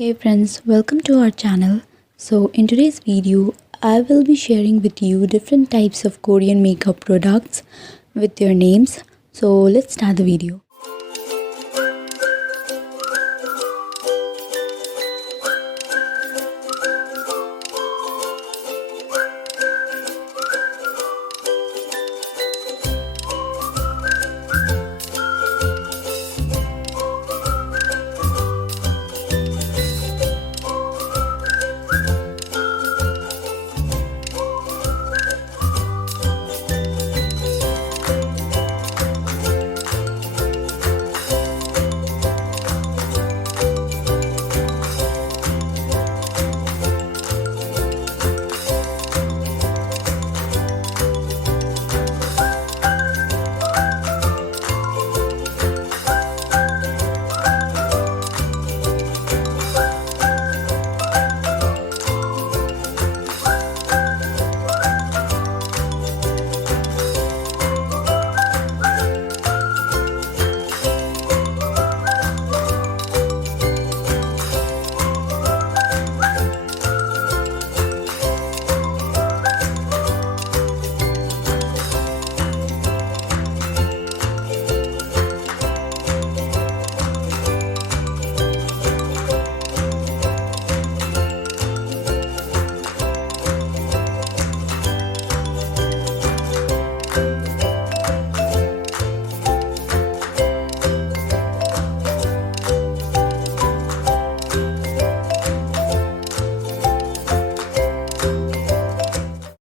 Hey friends, welcome to our channel. So in today's video, I will be sharing with you different types of Korean makeup products with their names. So let's start the video.